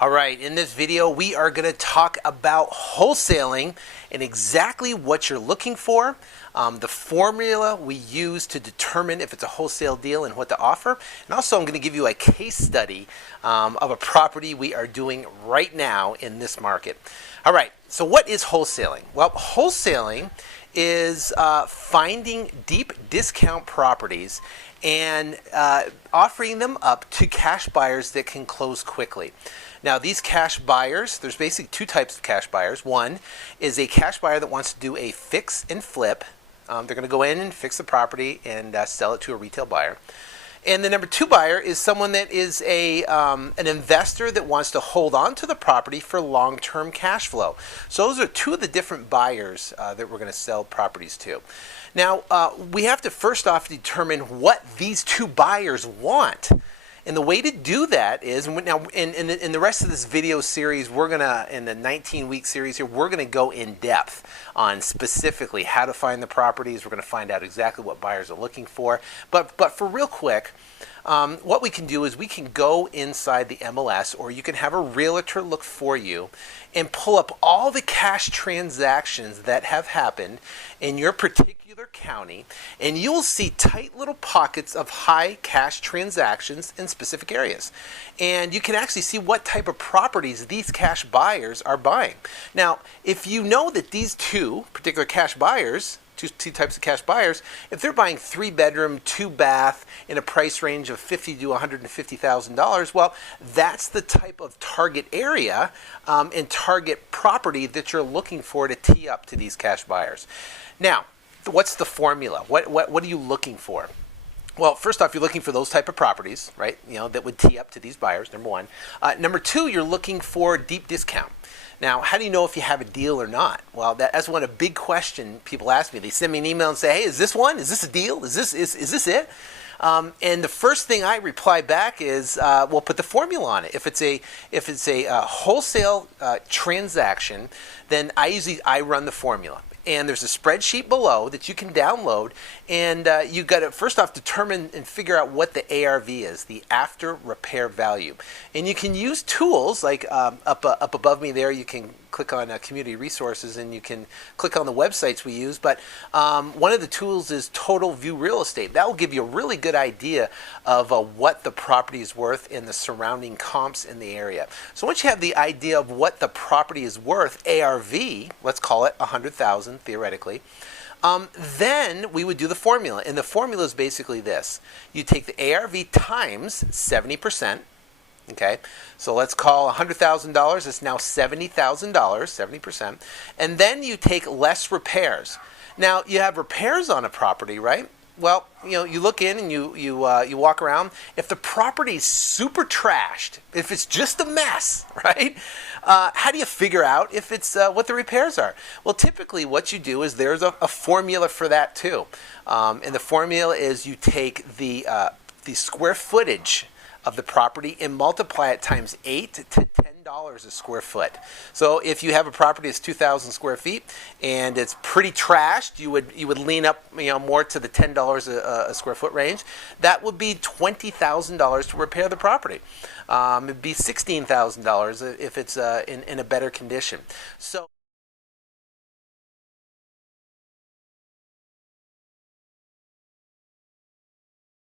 All right, in this video we are going to talk about wholesaling and exactly what you're looking for, the formula we use to determine if it's a wholesale deal and what to offer, and also I'm going to give you a case study of a property we are doing right now in this market. All right, so what is wholesaling? Well, wholesaling is finding deep discount properties and offering them up to cash buyers that can close quickly. Now, these cash buyers, there's basically two types of cash buyers. One is a cash buyer that wants to do a fix and flip. They're going to go in and fix the property and sell it to a retail buyer. And the number two buyer is someone that is an investor that wants to hold on to the property for long-term cash flow. So those are two of the different buyers that we're going to sell properties to. Now, we have to first off determine what these two buyers want. And the way to do that is, now in the rest of this video series, we're going to, in the 19-week series here, we're going to go in depth on specifically how to find the properties. We're going to find out exactly what buyers are looking for. But for real quick, what we can do is we can go inside the MLS, or you can have a realtor look for you and pull up all the cash transactions that have happened in your particular county, and you'll see tight little pockets of high cash transactions in specific areas. And you can actually see what type of properties these cash buyers are buying. Now, if you know that these two particular cash buyers, two types of cash buyers, if they're buying 3-bedroom, 2-bath in a price range of $50,000 to $150,000, well, that's the type of target area and target property that you're looking for to tee up to these cash buyers. Now, what's the formula? What are you looking for? Well, first off, you're looking for those type of properties, right? You know, that would tee up to these buyers, number one. Number two, you're looking for deep discount. Now, how do you know if you have a deal or not? Well, that's one a big question people ask me. They send me an email and say, "Hey, is this one? Is this a deal? Is this it?" And the first thing I reply back is, "Well, put the formula on it. If it's a wholesale transaction, then I run the formula." And there's a spreadsheet below that you can download, and you got to first off determine and figure out what the ARV is, the after repair value. And you can use tools like up above me there. You can click on community resources, and you can click on the websites we use. But one of the tools is Total View Real Estate. That will give you a really good idea of what the property is worth and the surrounding comps in the area. So once you have the idea of what the property is worth, ARV, let's call it 100,000 theoretically, then we would do the formula. And the formula is basically this. You take the ARV times 70%. Okay, so let's call $100,000. It's now $70,000, 70%. And then you take less repairs. Now, you have repairs on a property, right? Well, you know, you look in and you walk around. If the property's super trashed, if it's just a mess, right? How do you figure out if it's what the repairs are? Well, typically what you do is there's a formula for that too, and the formula is you take the square footage of the property and multiply it times 8 to $10 a square foot. So if you have a property that's 2,000 square feet and it's pretty trashed, you would lean up, you know, more to the $10 a square foot range. That would be $20,000 to repair the property. It'd be $16,000 if it's in a better condition. So